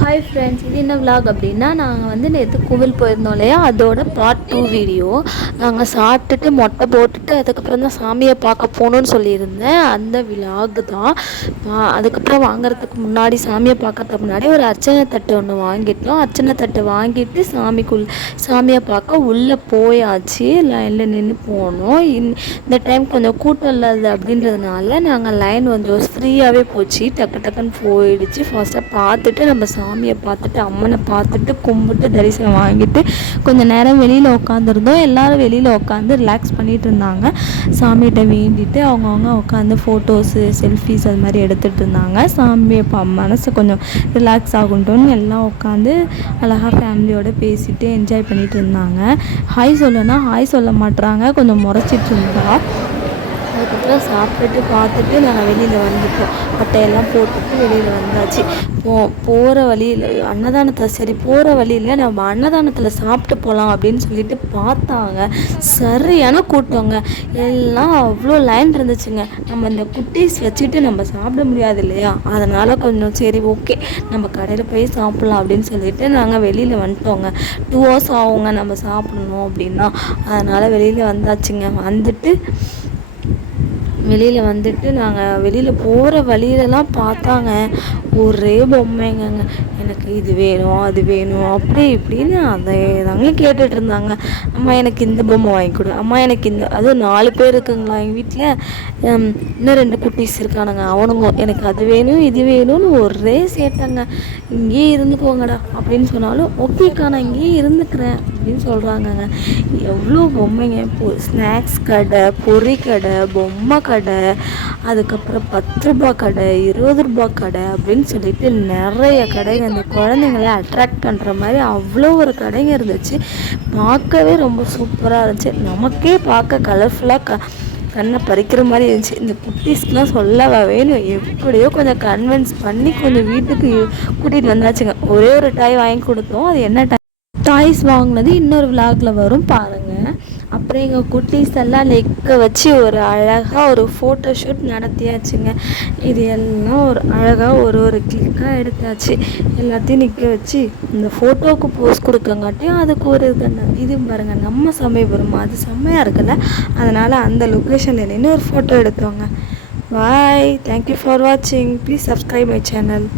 Hi friends, இது என்ன vlog அப்படின்னா, நாங்கள் வந்து நேற்று கோவில் போயிருந்தோம் இல்லையா, அதோட பார்ட் 2 வீடியோ. நாங்கள் சாப்பிட்டுட்டு மொட்டை போட்டுட்டு அதுக்கப்புறம் தான் சாமியை பார்க்க போகணுன்னு சொல்லியிருந்தேன். அந்த விலாக் தான். அதுக்கப்புறம் வாங்குறதுக்கு முன்னாடி, சாமியை பார்க்கறதுக்கு முன்னாடி ஒரு அர்ச்சனை தட்டு ஒன்று வாங்கிட்டோம். அர்ச்சனை தட்டு வாங்கிட்டு சாமியை பார்க்க உள்ளே போயாச்சு. லைனில் நின்று போனோம். இந்த டைம் கொஞ்சம் கூட்டம் இல்லாது அப்படின்றதுனால நாங்கள் லைன் கொஞ்சம் ஃப்ரீயாகவே போச்சு. டக்கு டக்குன்னு போயிடுச்சு. ஃபர்ஸ்ட்டாக பார்த்துட்டு நம்ம சாமியை பார்த்துட்டு அம்மனை பார்த்துட்டு கும்பிட்டு தரிசனம் வாங்கிட்டு கொஞ்சம் நேரம் வெளியில் உட்காந்துருந்தோம். எல்லோரும் வெளியில் உட்காந்து ரிலாக்ஸ் பண்ணிகிட்டு இருந்தாங்க. சாமிகிட்ட வேண்டிட்டு அவங்கவுங்க உட்காந்து ஃபோட்டோஸு செல்ஃபீஸ் அது மாதிரி எடுத்துகிட்டு இருந்தாங்க. சாமியை மனசு கொஞ்சம் ரிலாக்ஸ் ஆகுன்ட்டோன்னு எல்லாம் உட்காந்து அழகாக ஃபேமிலியோடு பேசிட்டு என்ஜாய் பண்ணிகிட்டு இருந்தாங்க. ஹாய் சொல்லனா ஹாய் சொல்ல மாட்டுறாங்க, கொஞ்சம் முறைச்சிட்டு இருந்தா. அதுக்கப்புறம் சாப்பிட்டுட்டு பார்த்துட்டு நாங்கள் வெளியில் வந்துட்டோம். பட்டையெல்லாம் போட்டுட்டு வெளியில் வந்தாச்சு. போகிற வழியில் போகிற வழியில் நம்ம அன்னதானத்தில் சாப்பிட்டு போகலாம் அப்படின்னு சொல்லிட்டு பார்த்தாங்க. சரியான கூட்டங்க. எல்லாம் அவ்வளோ லைன் இருந்துச்சுங்க. நம்ம இந்த குட்டீஸ் வச்சுட்டு நம்ம சாப்பிட முடியாது இல்லையா, அதனால் கொஞ்சம் சரி ஓகே நம்ம கடையில் போய் சாப்பிட்லாம் அப்படின்னு சொல்லிட்டு நாங்கள் வெளியில் வந்துட்டோங்க. 2 hours ஆகுங்க நம்ம சாப்பிடணும் அப்படின்னா. அதனால் வெளியில் வந்தாச்சுங்க. வந்துட்டு நாங்கள் வெளியில் போகிற வழியிலலாம் பார்த்தாங்க ஒரே பொம்மைங்க. எனக்கு இது வேணும் அது வேணும் அப்படி இப்படின்னு அதை தாங்க கேட்டுட்டு இருந்தாங்க. அம்மா எனக்கு இந்த பொம்மை வாங்கி கொடு, அம்மா எனக்கு இந்த, அதுவும் 4 பேர் இருக்குங்களா எங்கள் வீட்டில். இன்னும் 2 குட்டீஸ் இருக்கானுங்க, அவனுங்க எனக்கு அது வேணும் இது வேணும்னு ஒரே சேட்டாங்க. இங்கேயே இருந்துக்கோங்கடா அப்படின்னு சொன்னாலும் ஓகேக்கா நான் இங்கேயே இருந்துக்கிறேன் அப்படின்னு சொல்கிறாங்கங்க. எவ்வளோ பொம்மைங்க. ஸ்நாக்ஸ் கடை, பொறி கடை, பொம்மை கடை, அதுக்கப்புறம் 10 ரூபா கடை, 20 ரூபா கடை அப்படின்னு சொல்லிட்டு நிறைய கடைங்க. அந்த குழந்தைங்கள அட்ராக்ட் பண்ணுற மாதிரி அவ்வளோ ஒரு கடைங்க இருந்துச்சு. பார்க்கவே ரொம்ப சூப்பராக இருந்துச்சு. நமக்கே பார்க்க கலர்ஃபுல்லாக கண்ணை பறிக்கிற மாதிரி இருந்துச்சு. இந்த குட்டீஸ்க்கெலாம் சொல்லவா வேணும். எப்படியோ கொஞ்சம் கன்வின்ஸ் பண்ணி கொஞ்சம் வீட்டுக்கு கூட்டிகிட்டு வந்தாச்சுங்க. ஒரே ஒரு டாய் வாங்கி கொடுத்தோம். அது என்ன டாய்ஸ் வாங்கினது இன்னொரு விலாகில் வரும் பாருங்கள். அப்புறம் எங்கள் குட்டீஸ் எல்லாம் நிற்க வச்சு ஒரு அழகாக ஒரு ஃபோட்டோ ஷூட் நடத்தியாச்சுங்க. இது எல்லாம் ஒரு அழகாக ஒரு கிளிக்காக எடுத்தாச்சு. எல்லாத்தையும் நிற்க வச்சு இந்த ஃபோட்டோவுக்கு போஸ் கொடுக்கங்காட்டியும் அதுக்கு ஒரு இது பாருங்கள், நம்ம சமயபுரம் அது செம்மையாக இருக்குல்ல. அதனால் அந்த லொக்கேஷனில் நின்று ஒரு ஃபோட்டோ எடுத்தோங்க. பாய், தேங்க்யூ ஃபார் வாட்சிங். Please subscribe my channel.